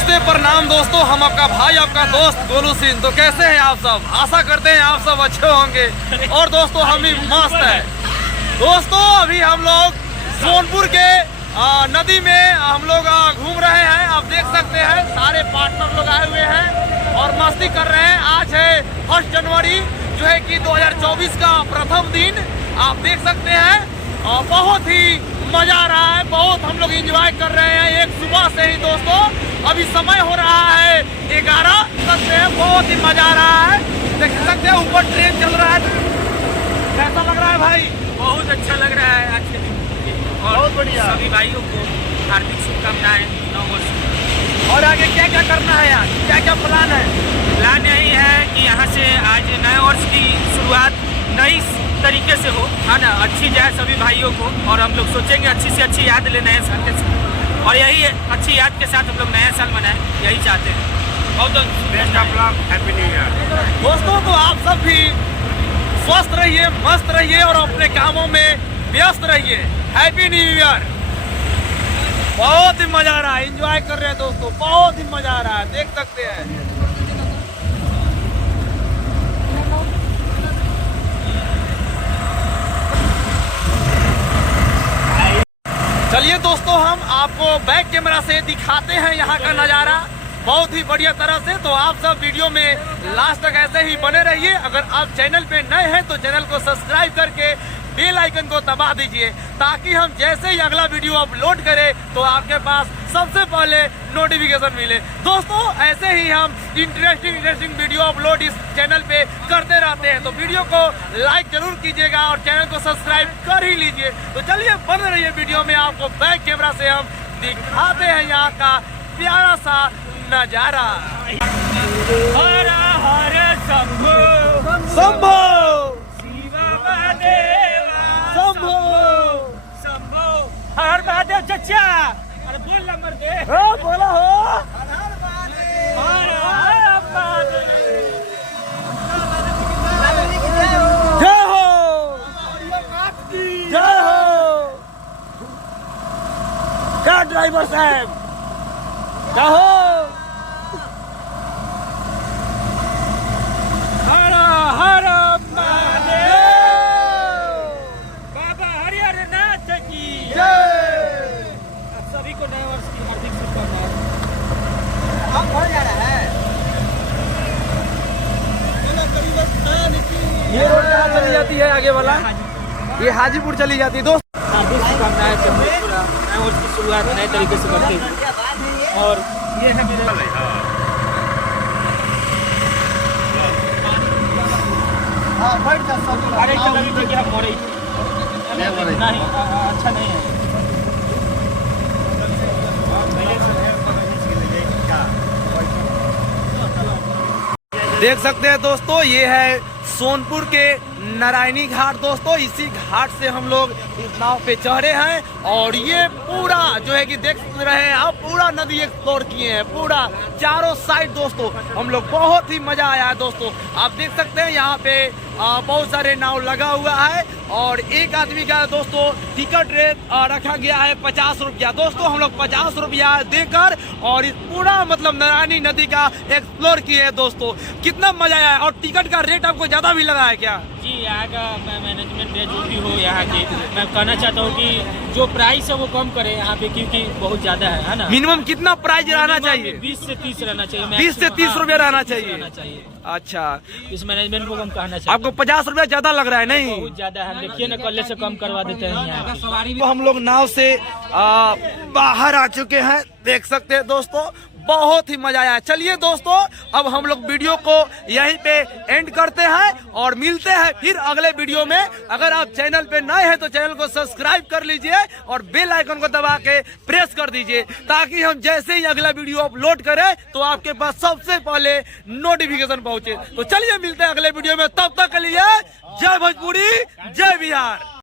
नमस्ते, प्रणाम दोस्तों। हम आपका भाई, आपका दोस्त गोलू सिंह। तो कैसे हैं आप सब? आशा करते हैं आप सब अच्छे होंगे। और दोस्तों हम भी मस्त है। दोस्तों अभी हम लोग सोनपुर के नदी में हम लोग घूम रहे हैं। आप देख सकते हैं सारे पार्टनर लोग आए हुए हैं और मस्ती कर रहे हैं। आज है 1 जनवरी जो है कि 2024 का प्रथम दिन। आप देख सकते हैं बहुत ही मजा आ रहा है। बहुत हम लोग एंजॉय कर रहे हैं एक सुबह से ही दोस्तों। अभी समय हो रहा है 11 तक से। बहुत ही मजा आ रहा है। देख सकते हैं ऊपर ट्रेन चल रहा है। कैसा लग रहा है भाई? बहुत अच्छा लग रहा है आज के दिन। और बहुत बढ़िया। सभी भाइयों को हार्दिक शुभकामनाएं नव वर्ष। और आगे क्या क्या करना है यार? क्या क्या प्लान है? प्लान यही है कि यहाँ से आज नए वर्ष की शुरुआत नई तरीके से हो, है ना, अच्छी जाए सभी भाइयों को। और हम लोग सोचेंगे अच्छी से अच्छी याद ले नए साल के साथ, और यही अच्छी याद के साथ हम लोग नया साल मनाएं, यही चाहते हैं। बहुत best of luck, happy new year. दोस्तों तो आप सब भी स्वस्थ रहिए, मस्त रहिए और अपने कामों में व्यस्त रहिए। Happy new year. बहुत ही मजा आ रहा है, एंजॉय कर रहे हैं दोस्तों। बहुत ही मजा आ रहा है, देख सकते हैं। चलिए दोस्तों हम आपको बैक कैमरा से दिखाते हैं यहाँ का नज़ारा बहुत ही बढ़िया तरह से। तो आप सब वीडियो में लास्ट तक ऐसे ही बने रहिए। अगर आप चैनल पे नए हैं तो चैनल को सब्सक्राइब करके बेल आइकन को दबा दीजिए, ताकि हम जैसे ही अगला वीडियो अपलोड करें तो आपके पास सबसे पहले नोटिफिकेशन मिले। दोस्तों ऐसे ही हम इंटरेस्टिंग वीडियो अपलोड इस चैनल पे करते रहते हैं। तो वीडियो को लाइक जरूर कीजिएगा और चैनल को सब्सक्राइब कर ही लीजिए। तो चलिए बने रहिए वीडियो में। आपको बैक कैमरा से हम दिखाते हैं यहाँ का प्यारा सा नजारा। हर हर शंभो शंभो शिव महादेव शंभो शंभो हर महादेव चचा। अरे बोल नंबर दे। हो बोला हो। हर हर महादेव। जय हो जय हो। क्या ड्राइवर साहब क्या हो? हर हर महादेव। बाबा हरिहर नाथ की जय। आप सभी को नए वर्ष की हार्दिक शुभकामनाएं। ये रोड कहाँ चली जाती है आगे वाला? ये हाजीपुर चली जाती है दोस्त। हार्दिक शुभकामनाएं। पूरा नए वर्ष की शुरुआत नए तरीके से करते हैं। और ये है मेरे अरे कभी तो क्या मोरे नहीं अच्छा नहीं है। देख सकते हैं दोस्तों ये है सोनपुर के नारायणी घाट। दोस्तों इसी घाट से हम लोग इस नाव पे चढ़े हैं और ये पूरा जो है कि देख रहे हैं आप, पूरा नदी एक्सप्लोर किए हैं पूरा चारों साइड। दोस्तों हम लोग बहुत ही मजा आया है दोस्तों। आप देख सकते हैं यहाँ पे बहुत सारे नाव लगा हुआ है और एक आदमी का दोस्तों टिकट रेट रखा गया है 50 रुपया। दोस्तों हम लोग 50 रुपया देकर और इस पूरा मतलब नारायणी नदी का एक्सप्लोर किए हैं दोस्तों। कितना मजा आया है। और टिकट का रेट आपको ज्यादा भी लगा है क्या? जी यहाँ का मैनेजमेंट जो भी हो यहाँ के, मैं कहना चाहता हूँ कि जो प्राइस है वो कम करे यहाँ पे, क्योंकि बहुत ज्यादा है ना। मिनिमम कितना प्राइस रहना चाहिए? 20 से 30 रहना चाहिए। 20 से 30 रुपया रहना चाहिए। अच्छा इस मैनेजमेंट को हम कहना चाहिए। आपको 50 रुपया ज्यादा लग रहा है? नहीं बहुत ज्यादा है, देखिए ना कल से कम करवा देते हैं यहाँ पे। तो हम लोग नाव से बाहर आ चुके हैं, देख सकते हैं दोस्तों। बहुत ही मजा आया। चलिए दोस्तों अब हम लोग वीडियो को यहीं पे एंड करते हैं और मिलते हैं फिर अगले वीडियो में। अगर आप चैनल पे नए हैं तो चैनल को सब्सक्राइब कर लीजिए और बेल आइकन को दबा के प्रेस कर दीजिए, ताकि हम जैसे ही अगला वीडियो अपलोड करें तो आपके पास सबसे पहले नोटिफिकेशन पहुंचे। तो चलिए मिलते हैं अगले वीडियो में। तब तक के लिए जय भोजपुरी, जय बिहार।